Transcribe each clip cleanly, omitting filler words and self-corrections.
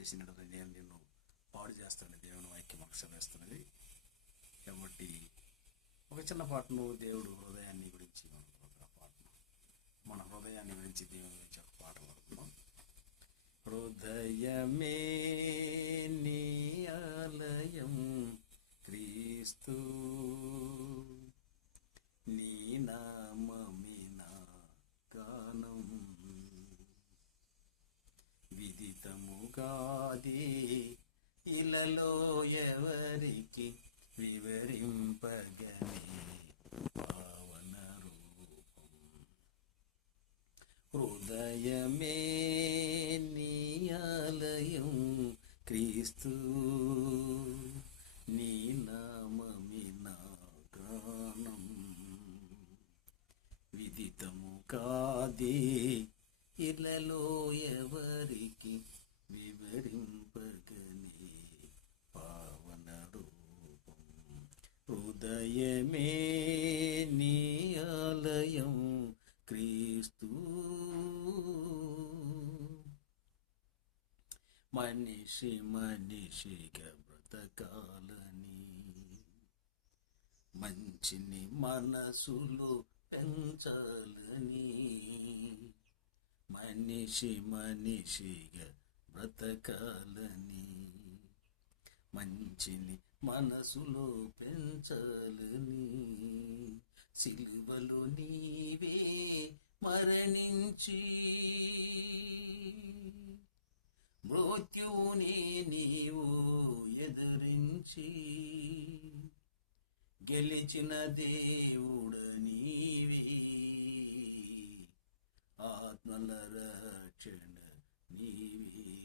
చేసినట్టు నేను నిన్ను పాడు చేస్తానని దేవుని వాక్యం మాకు సెలవిస్తున్నది. కాబట్టి ఒక చిన్న పాటను దేవుడు హృదయాన్ని గురించి మన హృదయాన్ని గురించి దేవుని గురించి ఒక పాట పాడుతున్నాం. హృదయమే నీ ఆలయం క్రీస్తు, నీ నామమే నా గానం, విదితముగాది ఇలలో ఎవరికి వివరింపగనే పావన రూపం. హృదయమే నీ ఆలయం క్రీస్తు, నీ నామమే నా గానం, విదితము కాదే ఇలలో ఎవరికి వివరింపగనే పావన రూపం. హృదయమే నీ ఆలయం క్రీస్తు. మనిషి మనిషిగా బ్రతకాలని, మంచిని మనసులో పెంచాలని, మనిషి మనిషిగా బ్రతకాలని, మంచిని మనసులో పెంచాలని, సిలువలో నీవే మరణించి మృత్యువుని నీవు ఎదురించి గెలిచిన దేవుడ నీవే, ఆత్మల రక్షణ నీవే.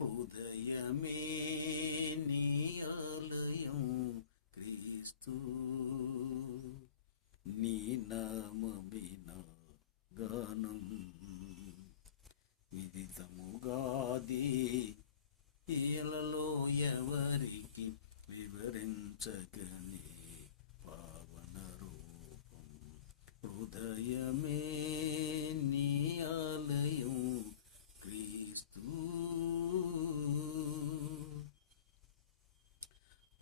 హృదయమే నీ ఆలయం క్రీస్తు, నీ నామమే నా గానం, విదితముగాది ఇలలో ఎవరికి వివరించగనే పావన రూపం. హృదయమే నీ ఆలయం క్రీస్తు.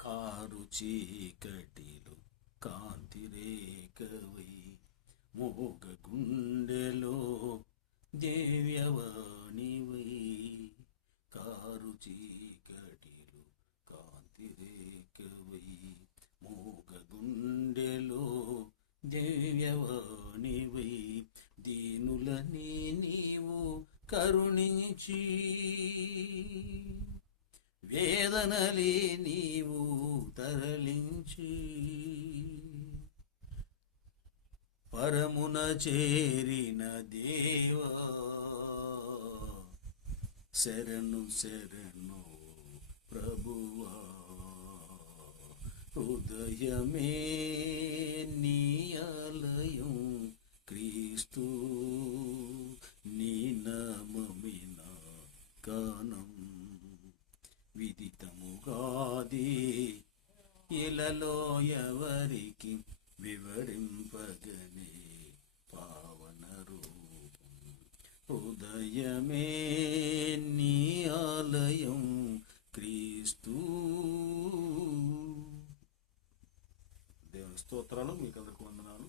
కారు చీకటిలో కాంతి రేఖవై, మోగ గుండెలో దివ్యవాణివై, కారు చీకటిలో కాంతి రేఖవై, మోగ గుండెలో దివ్యవాణివై, దీనులని నీవు కరుణించి వేదనలే నీవు తరలించి, పరమున చేరిన దేవా శరణు శరణు ప్రభువా. హృదయమే నీ ఆలయం క్రీస్తు, నీ నామమే నా గానం, విదితముగాది ఇలలో ఎవరికి వివరింపగనే పావన రూపం. హృదయమే నీ ఆలయం క్రీస్తు. దేవుని స్తోత్రాలు. మీకు అందరికీ వందనాలు.